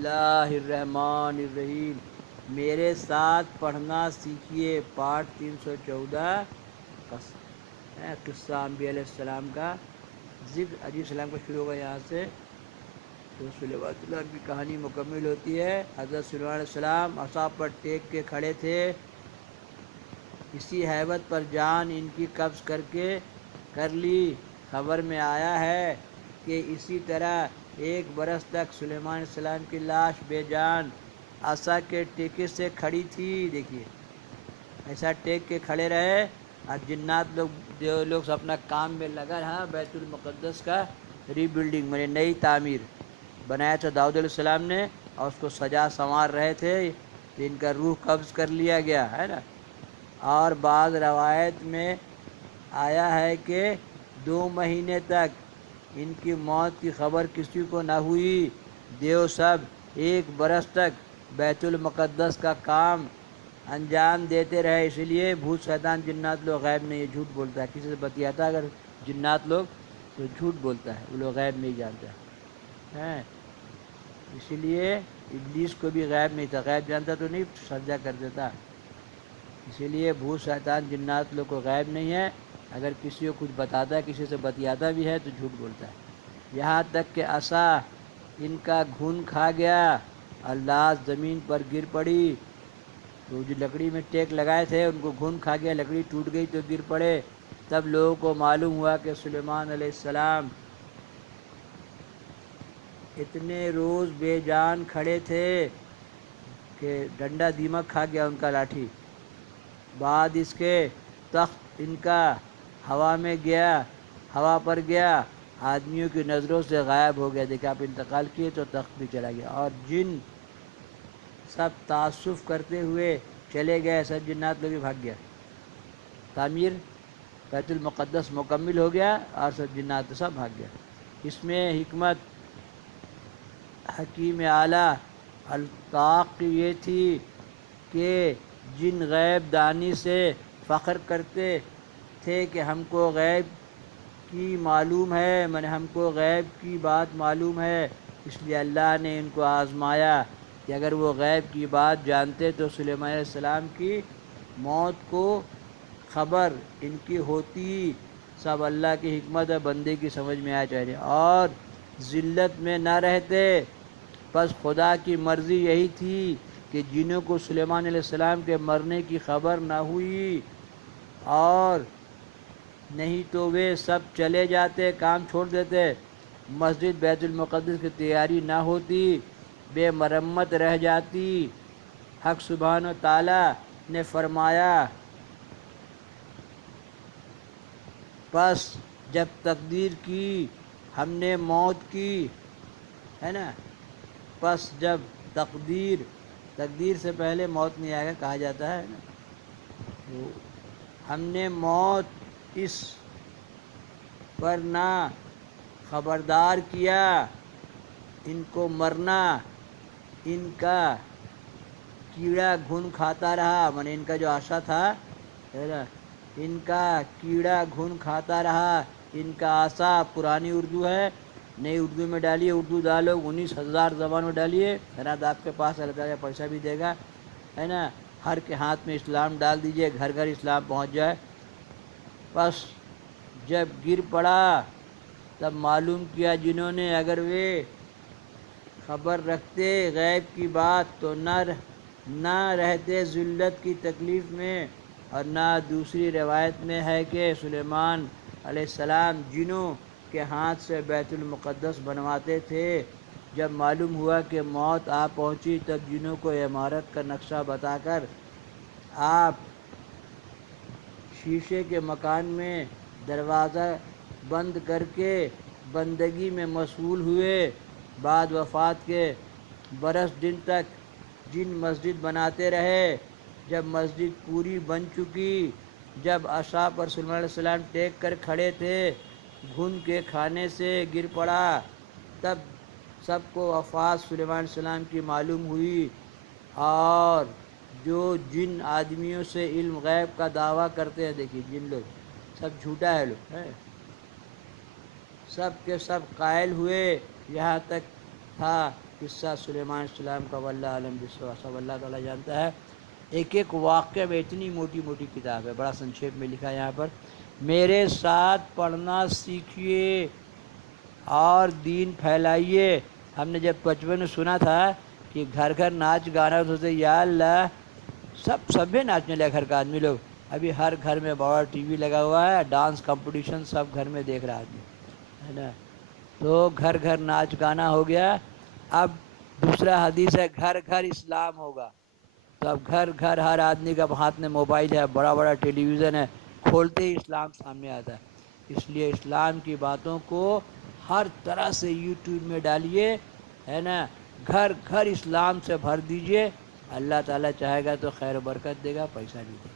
اللہ الرحمن الرحیم، میرے ساتھ پڑھنا سیکھیے پارٹ 314 قصہ انبیاء علیہ السلام کا ذکر علیہ السلام کا شروع ہوگا یہاں سے تو سلیمان علیہ السلام کی کہانی مکمل ہوتی ہے۔ حضرت سلیمان علیہ السلام عصا پر ٹیک کے کھڑے تھے، اسی ہیبت پر جان ان کی قبض کر لی۔ خبر میں آیا ہے کہ اسی طرح ایک برس تک سلیمان علیہ السلام کی لاش بے جان عصا کے ٹیکے سے کھڑی تھی۔ دیکھیے ایسا ٹیک کے کھڑے رہے اور جنات جو لوگ اپنا کام میں لگا رہا۔ بیت المقدس کا ری بلڈنگ میں نئی تعمیر بنایا تھا داؤد علیہ السلام نے، اور اس کو سجا سنوار رہے تھے کہ ان کا روح قبض کر لیا گیا ہے نا۔ اور بعض روایت میں آیا ہے کہ 2 مہینے تک ان کی موت کی خبر کسی کو نہ ہوئی۔ دیو سب 1 برس تک بیت المقدس کا کام انجام دیتے رہے، اس لیے بھوت شیطان جنات لوگ غیب نہیں، جھوٹ بولتا ہے، کسی سے بتیاتا اگر جنات لوگ تو جھوٹ بولتا ہے، وہ لوگ غیب نہیں جانتا ہے۔ اسی لیے ابلیس کو بھی غیب نہیں تھا، غیب جانتا تو نہیں سجدہ کر دیتا۔ اسی لیے بھوت شیطان جنات لوگ کو غیب نہیں ہے، اگر کسی کو کچھ بتاتا ہے، کسی سے بتیاتا بھی ہے تو جھوٹ بولتا ہے۔ یہاں تک کہ عصا ان کا گھن کھا گیا اور لاش زمین پر گر پڑی، تو جو لکڑی میں ٹیک لگائے تھے ان کو گھن کھا گیا، لکڑی ٹوٹ گئی تو گر پڑے۔ تب لوگوں کو معلوم ہوا کہ سلیمان علیہ السلام اتنے روز بے جان کھڑے تھے کہ ڈنڈا دیمک کھا گیا ان کا لاٹھی۔ بعد اس کے تخت ان کا ہوا میں گیا، ہوا پر گیا، آدمیوں کی نظروں سے غائب ہو گیا۔ دیکھا آپ انتقال کیے تو تخت بھی چلا گیا، اور جن سب تعصف کرتے ہوئے چلے گئے، سب جنات لوگ بھی بھاگ گیا۔ تعمیر بیت المقدس مکمل ہو گیا اور سب جنات سب بھاگ گیا۔ اس میں حکمت حکیم اعلیٰ الطاق کی یہ تھی کہ جن غیب دانی سے فخر کرتے تھے کہ ہم کو غیب کی معلوم ہے، ہم کو غیب کی بات معلوم ہے، اس لیے اللہ نے ان کو آزمایا کہ اگر وہ غیب کی بات جانتے تو سلیمان علیہ السلام کی موت کو خبر ان کی ہوتی۔ سب اللہ کی حکمت ہے، بندے کی سمجھ میں آ چاہیے، اور ذلت میں نہ رہتے۔ بس خدا کی مرضی یہی تھی کہ جنوں کو سلیمان علیہ السلام کے مرنے کی خبر نہ ہوئی، اور نہیں تو وہ سب چلے جاتے، کام چھوڑ دیتے، مسجد بیت المقدس کی تیاری نہ ہوتی، بے مرمت رہ جاتی۔ حق سبحانہ و تعالیٰ نے فرمایا، بس جب تقدیر کی ہم نے موت کی ہے نا، بس جب تقدیر سے پہلے موت نہیں آئے گا کہا جاتا ہے نا، تو ہم نے موت اس پر نہ خبردار کیا، ان کو مرنا ان کا کیڑا گھن کھاتا رہا، ان کا جو آشا تھا ان کا کیڑا گھن کھاتا رہا۔ ان کا آسا پرانی اردو ہے، نئی اردو میں ڈالیے، اردو ڈالو 19,000 زبان میں ڈالیے، خیرات آپ کے پاس اللہ تعالیٰ پیسہ بھی دے گا ہے نا، ہر کے ہاتھ میں اسلام ڈال دیجئے، گھر گھر اسلام پہنچ جائے۔ بس جب گر پڑا تب معلوم کیا جنہوں نے، اگر وہ خبر رکھتے غیب کی بات تو نہ رہتے ذلت کی تکلیف میں۔ اور نہ دوسری روایت میں ہے کہ سلیمان علیہ السلام جنوں کے ہاتھ سے بیت المقدس بنواتے تھے، جب معلوم ہوا کہ موت آ پہنچی تب جنوں کو عمارت کا نقشہ بتا کر آپ شیشے کے مکان میں دروازہ بند کر کے بندگی میں مشغول ہوئے۔ بعد وفات کے برس دن تک جن مسجد بناتے رہے، جب مسجد پوری بن چکی، جب عصا پر سلیمان علیہ السلام ٹیک کر کھڑے تھے، گھن کے کھانے سے گر پڑا، تب سب کو وفات سلیمان علیہ السلام کی معلوم ہوئی۔ اور جو جن آدمیوں سے علم غیب کا دعویٰ کرتے ہیں، دیکھیے جن لوگ سب جھوٹا ہے، لوگ ہیں، سب کے سب قائل ہوئے، یہاں تک تھا قصہ سلیمان السلام کا، واللہ عالم بالصواب، سب اللہ تعالیٰ جانتا ہے۔ ایک ایک واقعہ میں اتنی موٹی موٹی کتاب ہے، بڑا سنکھیپ میں لکھا ہے یہاں پر۔ میرے ساتھ پڑھنا سیکھیے اور دین پھیلائیے۔ ہم نے جب بچپن میں سنا تھا کہ گھر گھر ناچ گانا، تو سوچتے یا اللہ سبھی ناچنے لگے گھر کا آدمی لوگ۔ ابھی ہر گھر میں بڑا ٹی وی لگا ہوا ہے، ڈانس کمپٹیشن سب گھر میں دیکھ رہا آدمی، ہے نا۔ تو گھر گھر ناچ گانا ہو گیا۔ اب دوسرا حدیث ہے گھر گھر اسلام ہوگا، تو اب گھر گھر ہر آدمی کا ہاتھ میں موبائل ہے، بڑا بڑا ٹیلی ویژن ہے، کھولتے ہی اسلام سامنے آتا ہے۔ اس لیے اسلام کی باتوں کو ہر طرح سے یوٹیوب میں ڈالیے، ہے نا، گھر گھر اسلام سے بھر دیجئے۔ اللہ تعالیٰ چاہے گا تو خیر و برکت دے گا، پیسہ بھی دے گا۔